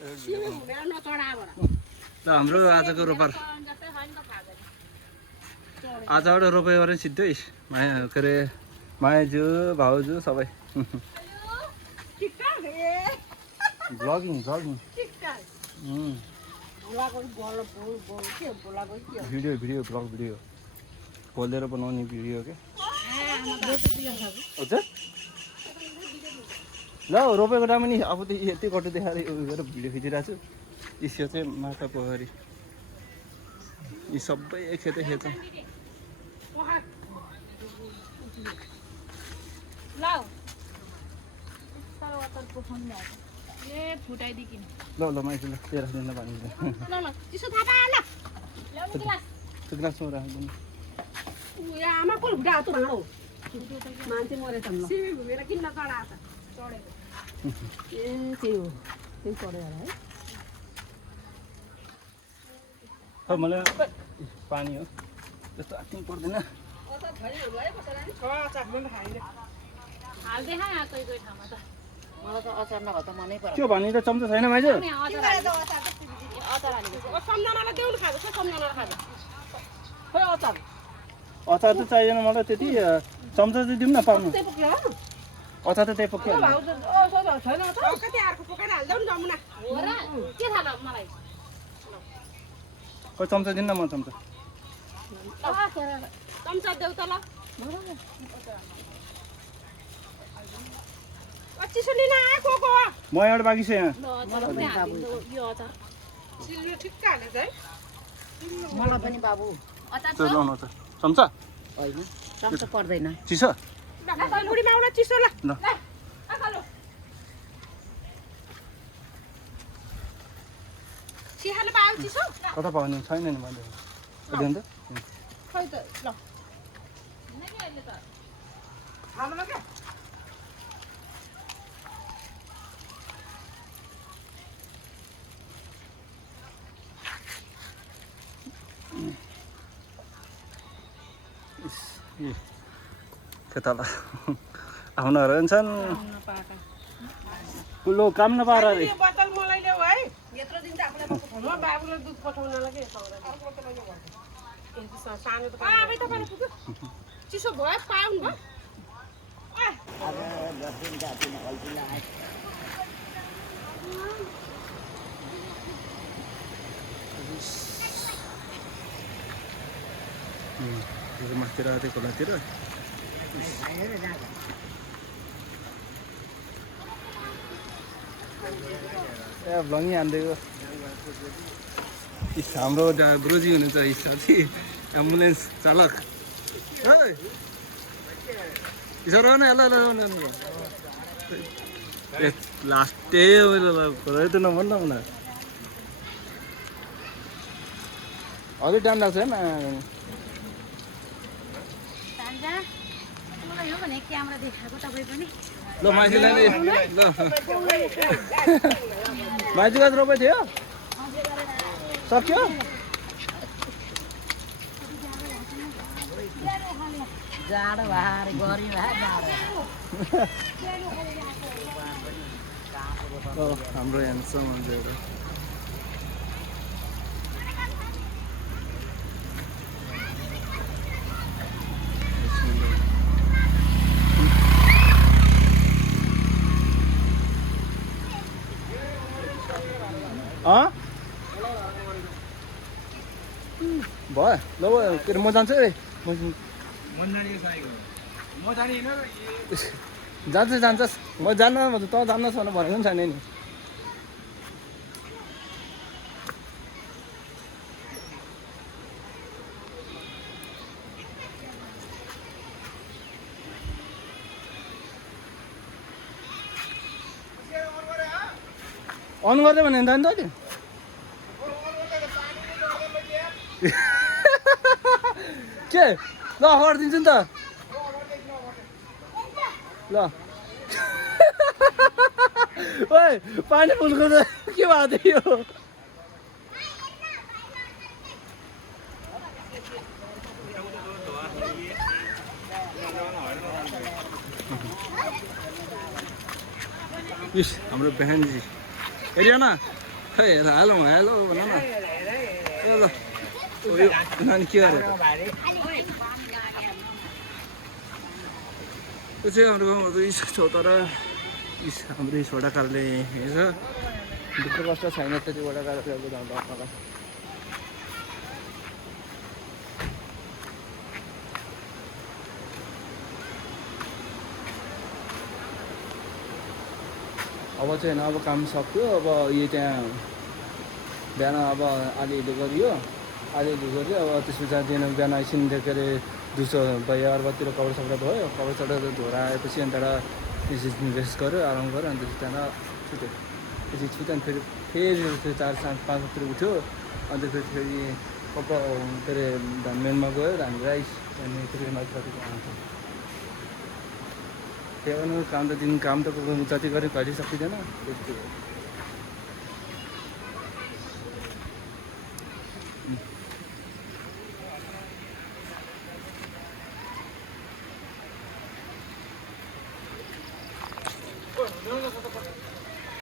ल हाम्रो आजको रोपार आजबाट रोपाइ गरे सिधै माया के अरे मायाजू भाउजू सबै blogging blogging video video blog video बोलेर बनाउने भिडियो के हजुर ल रोपेको टाइममा नि अब त यति कटो देखाएर उयो गरेर भिडियो खिचिरहेको छु यसो चाहिँ माछा पोखरी यी सबै खेतै खेत ल ल माइस ल तेह्र दिन पानी ग्लासमा राख्दैन मान्छे मरेछ घुमेर किन्न चढाएको ए त्यही हो त्यही चढ्यो होला है मलाई पानी हो त्यस्तो आँटिनु पर्दैन मलाई त अचार नभए त मनै पर्छ त्यो भने त चम्चा छैन माइजू अचार त चाहिएन मलाई त्यति चम्चा चाहिँ दिउँ न पाउनु अचार त त्यही पोखिहाल्नु खोइ चम्चा दिन्न म चम्चा देऊ त ल चिसो लिन आएको म एउटा बाँकी छ यहाँ मलाई पनि बाबु लाउनु अचार चम्चा होइन चम्चा पर्दैन चिसो चिसो ल कता पाउने छैन नि मैले दिनु त खै त ल खेताला आउनहरू छन् ठुलो काम नपाएर अरे बोतल मलाई ल्याऊ है यत्रो दिन त आफूलाई म बाबुलाई दुध पठाउनलाई के सानो त आबै तपाईले पुग्यो चिसो भयो पाउनु भयो अब गर्दिन जातिन गल्तीला माथितिर त्यो खोलातिर ए भ्लगिङ हान्दिएको हाम्रो गुरुजी हुनुहुन्छ साथी एम्बुलेन्स चालक इसो न ल लास्टै त नभन्न न अझै टाइम लाग्छ है ल माइजूलाई ल माइजूको रोपाइ थियो सक्यो जाडो भार गरी हाम्रो ह्यान्डसम मान्छेहरू भयो ल के अरे म जान्छु है जान्छस् म जान्न त जान्नुहोस् भनेर भनेको पनि छैन नि अन गर्दै भने त नि त के ल गरिदिन्छु नि त ल ओइ पानी फुलको त के भएको थियो यो हाम्रो बहनजी हेरिया न खै हेलो हेलो भन न ल उयो नानी के अरे त्यो चाहिँ हाम्रो गाउँमा त इस छ तर इस हाम्रो इस वडाकारले हेर्छ दुःख कष्ट छैन त्यति वडाकारले अब जाँदा अब चाहिँ होइन अब काम सक्यो अब यो त्यहाँ बिहान अब आलिआली गरियो आलिआली गऱ्यो अब त्यसपछि जाँदैन बिहान एकछिन के अरे दिउँसो भयो अर्बातिर कपडा सपडा भयो कपडा सपडा धोएर आएपछि अनि त्यहाँबाट रेस्ट गऱ्यो आराम गऱ्यो अनि त्यसपछि त्यहाँबाट छुट्यो त्यसपछि छुट्यो अनि फेरि त्यो 4-5 बजीतिर उठ्यो अन्त फेरि कपडा के अरे धान मेनमा गयो धान राइस अनि फेरि माथि आउँछ त्यही भएर काम त काम त जति गऱ्यो कहिले सकिँदैन त्यति हो